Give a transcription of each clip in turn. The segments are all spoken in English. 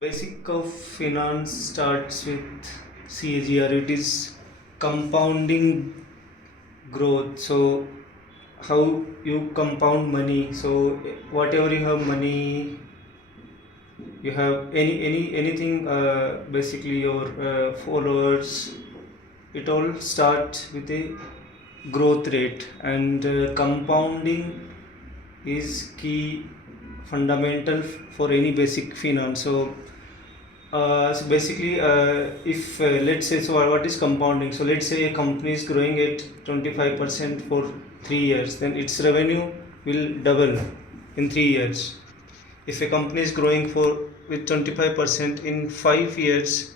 Basic of finance starts with CAGR. It is compounding growth. So how you compound money. So whatever you have money, you have anything. Basically, your followers. It all starts with a growth rate, and compounding is key fundamental for any basic finance. So basically, if let's say, so what is compounding? So let's say a company is growing at 25% for 3 years, then its revenue will double in 3 years. If a company is growing for with 25% in 5 years,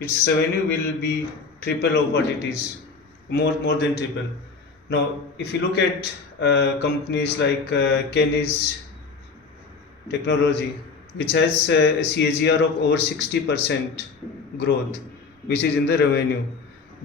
its revenue will be triple of what it is, more than triple. Now, if you look at companies like Kenny's technology, which has a CAGR of over 60% growth, which is in the revenue.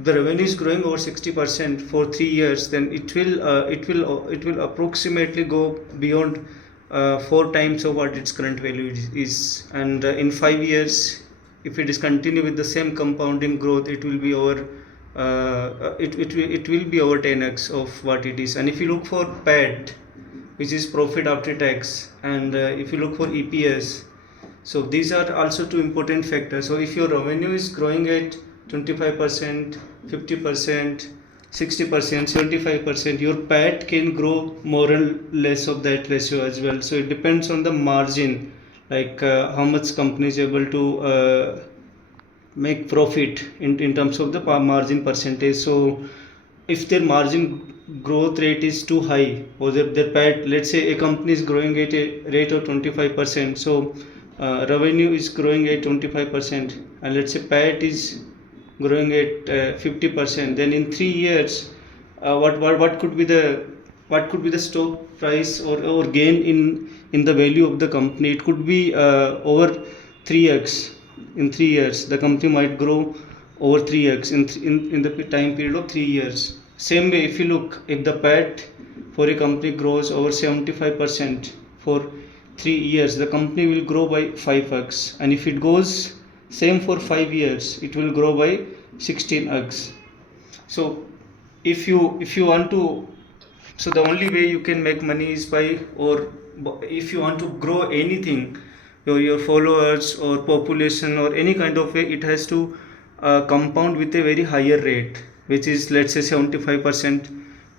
The revenue is growing over 60% for 3 years, then it will approximately go beyond 4 times of what its current value is. And in 5 years, if it is continue with the same compounding growth, it will be over it will be over 10x of what it is. And if you look for PAT, which is profit after tax, and if you look for EPS, so these are also two important factors. So if your revenue is growing at 25%, 50%, 60%, 75%, your PAT can grow more or less of that ratio as well. So it depends on the margin, like how much company is able to make profit in terms of the margin percentage. So if their margin growth rate is too high, or their PAT, let's say a company is growing at a rate of 25%, so revenue is growing at 25%, and let's say PAT is growing at 50%, then in 3 years, what could be the stock price, or gain in the value of the company? It could be over 3x. In 3 years, the company might grow over 3x in the time period of 3 years. Same way, if the PAT for a company grows over 75% for 3 years, the company will grow by 5x, and if it goes same for 5 years, it will grow by 16x. So if you want to, so the only way you can make money is by, or if you want to grow anything, your followers or population or any kind of way, it has to compound with a very higher rate, which is, let's say, 75%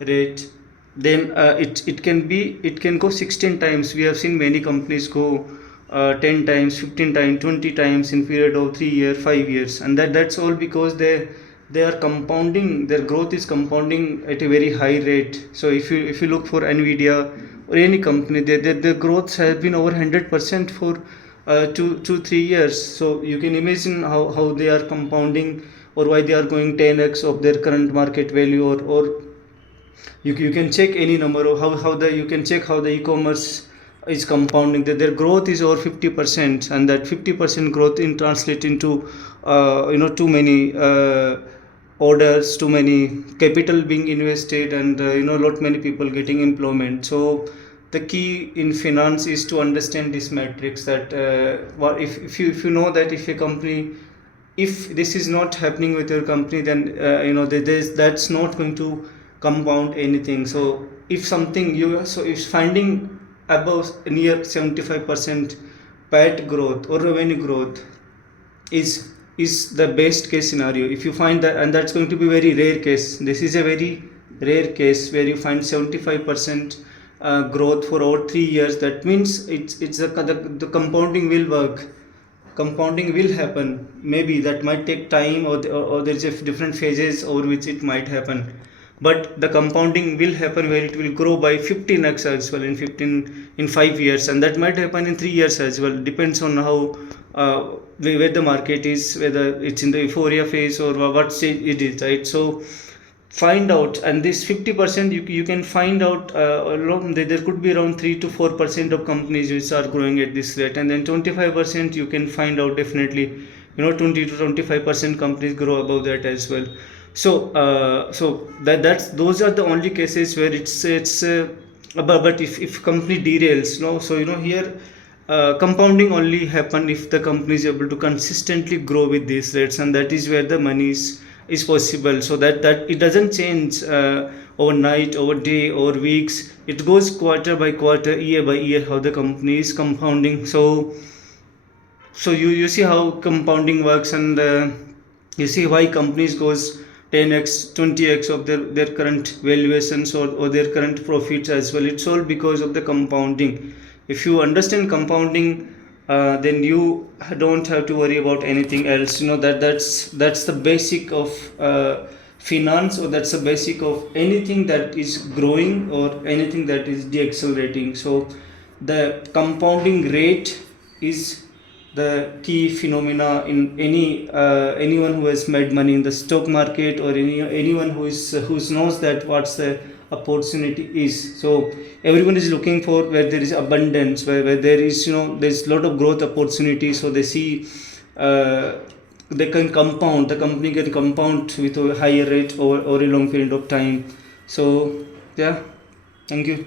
rate. Then it can go 16 times. We have seen many companies go 10 times, 15 times, 20 times in period of 3 years, 5 years, and that's all because they are compounding. Their growth is compounding at a very high rate. So if you look for Nvidia or any company, their growths have been over 100% for 2 3 years. So you can imagine how they are compounding, or why they are going 10x of their current market value. Or you can check any number of how the you can check how the e-commerce is compounding, that their growth is over 50%, and that 50% growth in translate into too many orders, too many capital being invested, and lot many people getting employment. So the key in finance is to understand this matrix, that what if you know that if a company, if this is not happening with your company, then that's not going to compound anything. So if something so if finding above near 75% PAT growth or revenue growth is the best case scenario. If you find that, and that's going to be very rare case, this is a very rare case where you find 75% growth for over 3 years. That means the compounding will work, compounding will happen. Maybe that might take time, or there's a different phases over which it might happen, but the compounding will happen, where it will grow by 15x as well in 5 years, and that might happen in 3 years as well. Depends on how where the market is, whether it's in the euphoria phase or what stage it is, right? So find out, and this 50% you can find out there could be around 3 to 4% of companies which are growing at this rate, and then 25% you can find out definitely, 20 to 25% companies grow above that as well. So that's those are the only cases where it's but if company derails, so here compounding only happen if the company is able to consistently grow with these rates, and that is where the money is possible. So that it doesn't change overnight, over day, over weeks. It goes quarter by quarter, year by year, how the company is compounding. So you see how compounding works, and you see why companies goes 10x 20x of their current valuations, or their current profits as well. It's all because of the compounding. If you understand compounding, then you don't have to worry about anything else. That's the basic of finance, or that's the basic of anything that is growing or anything that is deaccelerating. So the compounding rate is the key phenomena in anyone who has made money in the stock market, or anyone who knows that what's the opportunity is. So everyone is looking for where there is abundance, where there is, there's a lot of growth opportunity. So they see uh, they can compound, the company can compound with a higher rate over a long period of time. So yeah, thank you.